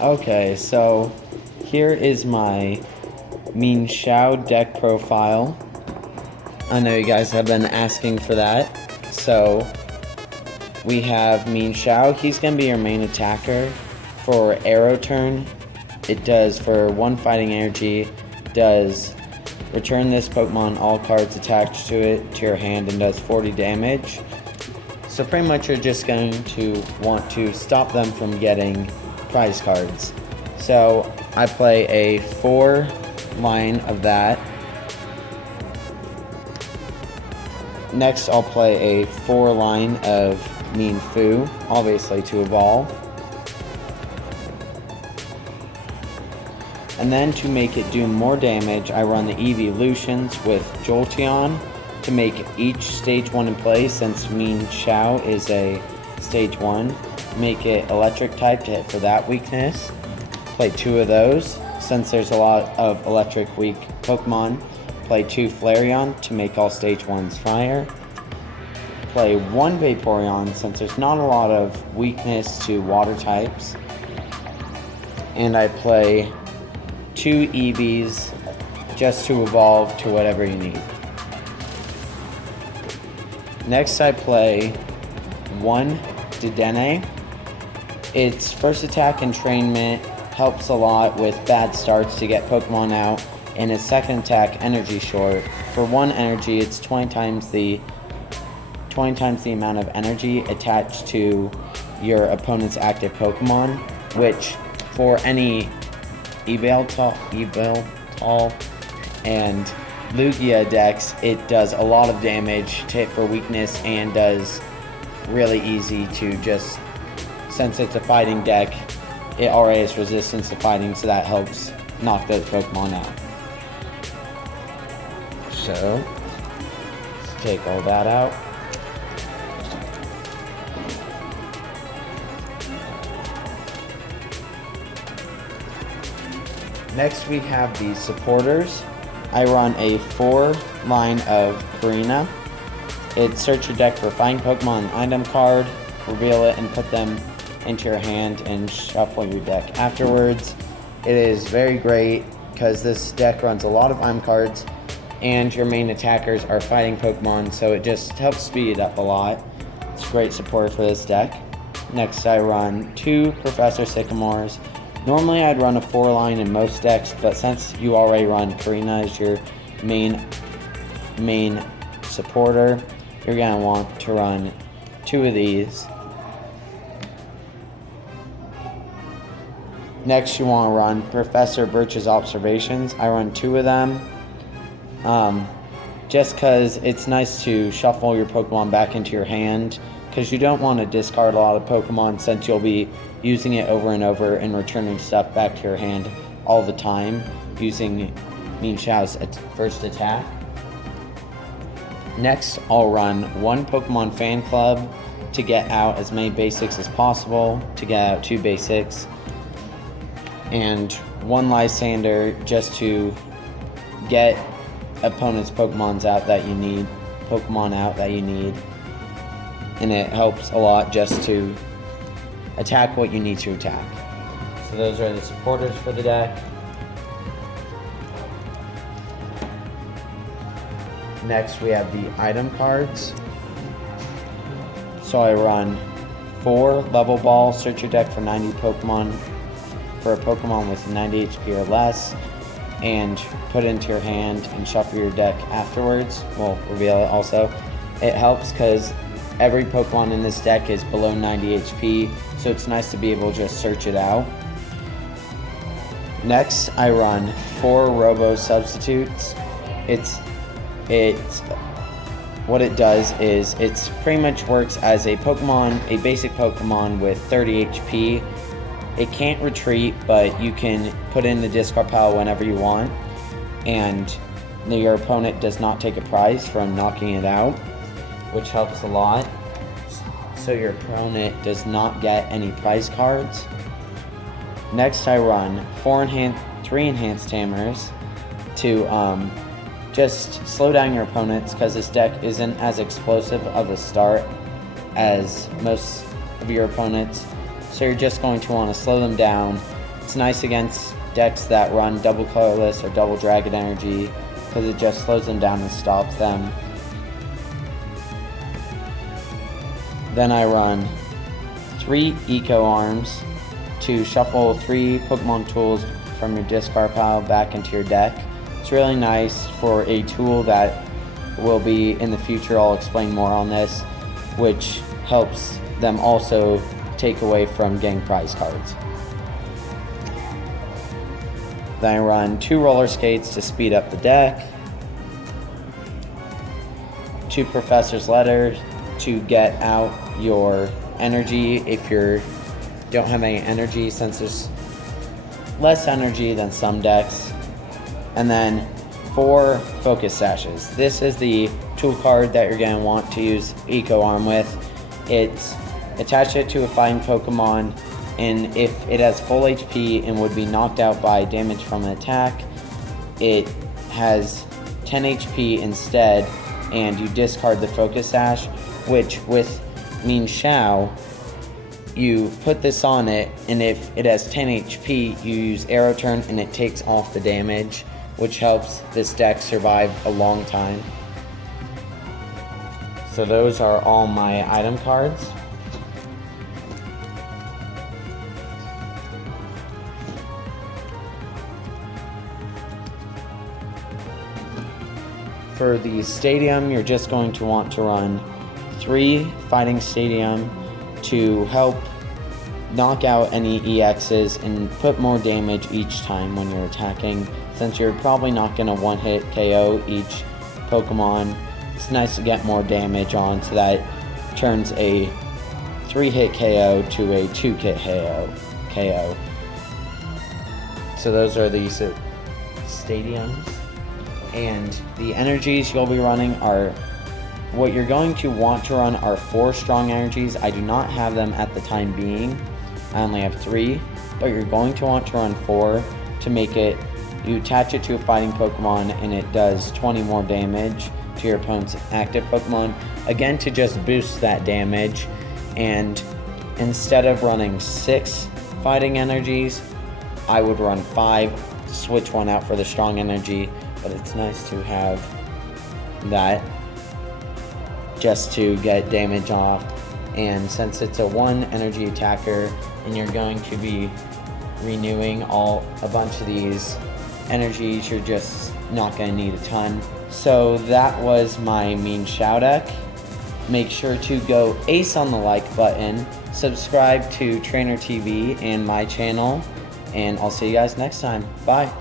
Okay, so here is my Mienshao deck profile. I know you guys have been asking for that. So we have Mienshao. He's going to be your main attacker. For arrow turn, it does for 1 fighting energy, does return this Pokemon all cards attached to it to your hand and does 40 damage. So pretty much you're just going to want to stop them from getting prize cards. So I play a 4 line of that. Next I'll play a 4 line of Mienfoo, obviously to evolve. And then to make it do more damage, I run the evolutions with Jolteon to make each stage 1 in play, since Mienshao is a stage 1. Make it electric type to hit for that weakness. Play 2 of those, since there's a lot of electric weak Pokemon. Play 2 Flareon to make all stage 1s fire. Play 1 Vaporeon, since there's not a lot of weakness to water types. And I play 2 EVs just to evolve to whatever you need. Next I play 1 Dedenne. Its first attack entrainment helps a lot with bad starts to get Pokemon out, and its second attack, Energy Short. For 1 energy, it's 20 times the amount of energy attached to your opponent's active Pokemon, which for any Yveltal and Lugia decks, it does a lot of damage to hit for weakness and does really easy to just, since it's a fighting deck, it already has resistance to fighting, so that helps knock those Pokemon out. So, let's take all that out. Next we have the supporters. I run a 4 line of Karina. It search your deck for find Pokemon item card, reveal it, and put them into your hand and shuffle your deck afterwards. It is very great because this deck runs a lot of item cards and your main attackers are fighting Pokemon, so it just helps speed it up a lot. It's great support for this deck. Next I run 2 Professor Sycamores. Normally I'd run a 4 line in most decks, but since you already run Karina as your main supporter, you're going to want to run 2 of these. Next you want to run Professor Birch's Observations. I run 2 of them. Just because it's nice to shuffle your Pokemon back into your hand, because you don't want to discard a lot of Pokemon since you'll be using it over and over and returning stuff back to your hand all the time using Mienshao's first attack. Next, I'll run 1 Pokemon Fan Club to get out as many basics as possible, to get out 2 basics, and 1 Lysander just to get opponent's Pokemon out that you need, and it helps a lot just to attack what you need to attack. So those are the supporters for the deck. Next we have the item cards. So I run 4 Level Ball, search your deck for 90 Pokemon, for a Pokemon with 90 HP or less, and put it into your hand and shuffle your deck afterwards. We'll reveal it also. It helps because every Pokemon in this deck is below 90 HP, so it's nice to be able to just search it out. Next, I run 4 Robo Substitutes. What it does is it's pretty much works as a basic Pokemon with 30 HP. It can't retreat, but you can put it in the discard pile whenever you want, and your opponent does not take a prize from knocking it out, which helps a lot. So your opponent does not get any prize cards. Next I run 3 Enhanced Hammers to just slow down your opponents, because this deck isn't as explosive of a start as most of your opponents. So you're just going to want to slow them down It's nice against decks that run double colorless or double dragon energy because it just slows them down and stops them. Then I run 3 Eco Arms to shuffle 3 Pokemon tools from your discard pile back into your deck. It's really nice for a tool that will be in the future. I'll explain more on this, which helps them also take away from getting prize cards. Then I run 2 Roller Skates to speed up the deck, 2 Professor's Letters to get out your energy if you don't have any energy, since there's less energy than some decks. And then 4 Focus Sashes. This is the tool card that you're going to want to use Eco Arm with. Attach it to a fighting Pokemon, and if it has full HP and would be knocked out by damage from an attack, it has 10 HP instead, and you discard the Focus Sash, which with Mienshao, you put this on it, and if it has 10 HP, you use Arrow Turn and it takes off the damage, which helps this deck survive a long time. So those are all my item cards. For the stadium, you're just going to want to run 3 Fighting Stadium to help knock out any EXs and put more damage each time when you're attacking. Since you're probably not going to one-hit KO each Pokemon, it's nice to get more damage on, so that turns a 3-hit KO to a 2-hit KO. So those are the stadiums. And the energies you'll be running are, what you're going to want to run are 4 strong energies. I do not have them at the time being. I only have 3, but you're going to want to run 4 to make it. You attach it to a fighting Pokemon and it does 20 more damage to your opponent's active Pokemon, again to just boost that damage. And instead of running 6 fighting energies, I would run 5, switch one out for the strong energy, but it's nice to have that just to get damage off. And since it's a 1 energy attacker and you're going to be renewing a bunch of these energies, you're just not going to need a ton. So that was my Mienshao deck. Make sure to go ace on the like button, subscribe to Trainer TV and my channel, and I'll see you guys next time. Bye.